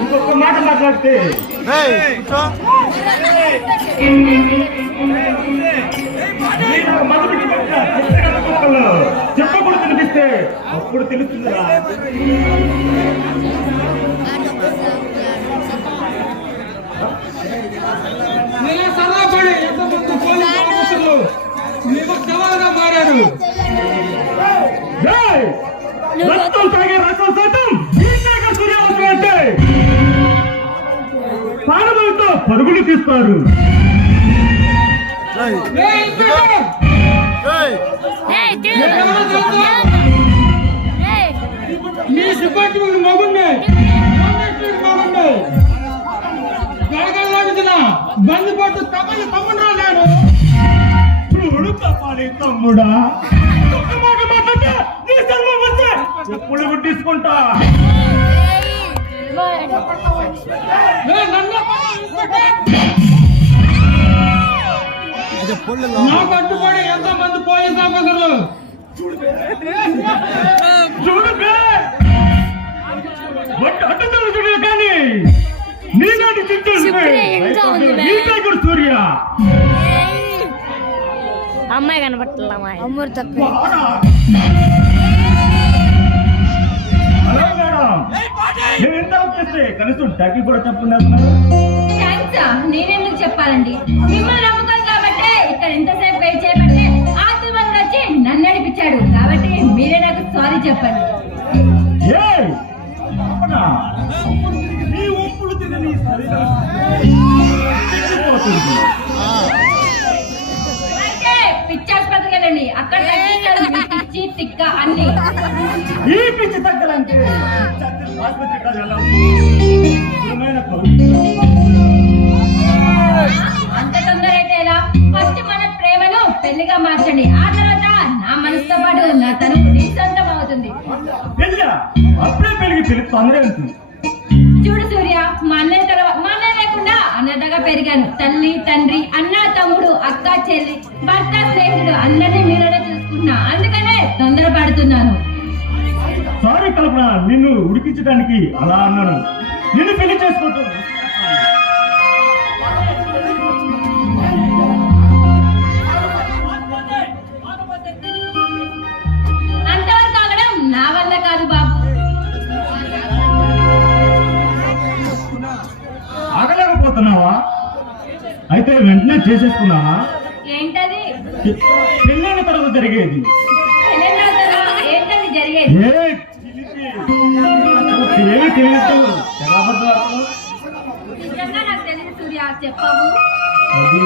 ఇంకొక మాట మాట్లాడితే చెప్పకూడదు తినిపిస్తే అప్పుడు తెలుస్తుందిరా. సర్వపడి ఎంతమంది పోలీసు ఆఫీసర్లు మీకు సవాలుగా మారారు. రక్తం తాగే రక్తం సైతం సూర్యవంశం అంటే ప్రాణములతో పరుగులు తీస్తారు. మీ డిపార్ట్మెంట్ మగుండే గడగడలాడుతున్న బందిపోటు తమ్ముడు రాడు. చూడు తప్పాలి తమ్ముడా, ఎప్పుడు గుడ్డించుకుంటా నాకు అడ్డుపడి ఎంతో మంది పోలీస్ ఆఫీసర్లు చూడు కానీ నీలాంటి చిట్టు సూర్య అమ్మాయి కనపడుతుందా అమ్మూరు తక్కువ. కనీసం టక్కి కూడా చెప్పండి. నేనెందుకు చెప్పాలండి, మిమ్మల్ని నమ్ముతాను కాబట్టి ఇక్కడ ఎంతసేపు వెయిట్ చేయబట్టే ఆత్మబంధు వచ్చి నన్ను నడిపించాడు కాబట్టి మీరే నాకు సారీ చెప్పండి. అయితే పిచ్చాసుపత్రికి వెళ్ళండి, అక్కడ పిచ్చి తిక్క అన్ని. ఈ పిచ్చి తగ్గలంటే అంత తొందర అయితే ఎలా? ఫస్ట్ మన ప్రేమను పెళ్లిగా మార్చండి, ఆ తర్వాత నా మనసుతో పాటు నా తనకు నీ సొంతం అవుతుంది. అప్పుడే పెరిగి పెళ్లి తొందర ఉంటుంది. చూడు సూర్య, మా అన్నయ్య లేకుండా అన్నదగా పెరిగాను. తల్లి తండ్రి అన్న తమ్ముడు అక్క చెల్లి భర్త స్నేహితుడు అందరినీ మీలోనే చూసుకున్నా, అందుకనే తొందర పడుతున్నాను. సారీ కల్పన, నిన్ను ఉడికించడానికి అలా అన్నాను. నిన్ను పెళ్లి చేసుకుంటాను. అంతవరకు ఆగడం నా వల్ల కాదు బాబు. ఆగలేకపోతున్నావా? అయితే వెంటనే చేసేసుకున్నావా? ఏంటది? పెళ్ళైన తర్వాత జరిగేది. ఏంటది జరిగేది? నిజంగా నాకు తెలియదు సూర్య, చెప్పవు. అది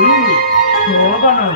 శోభనం.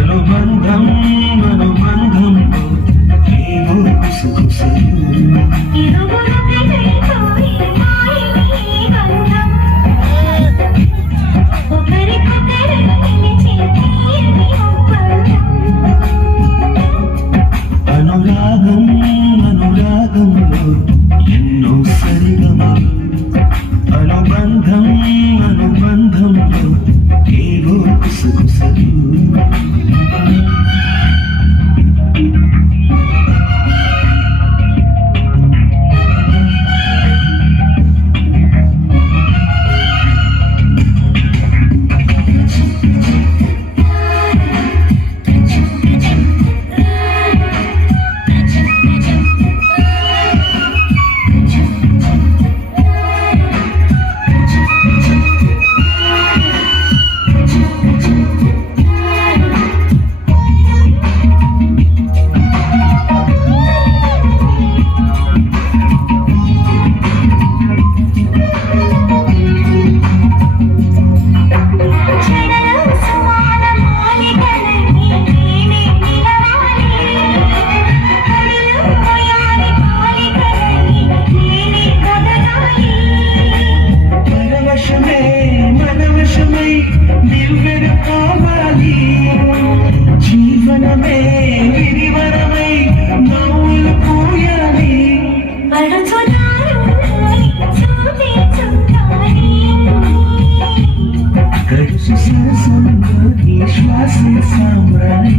అనుబంధం సాంబ్రాణి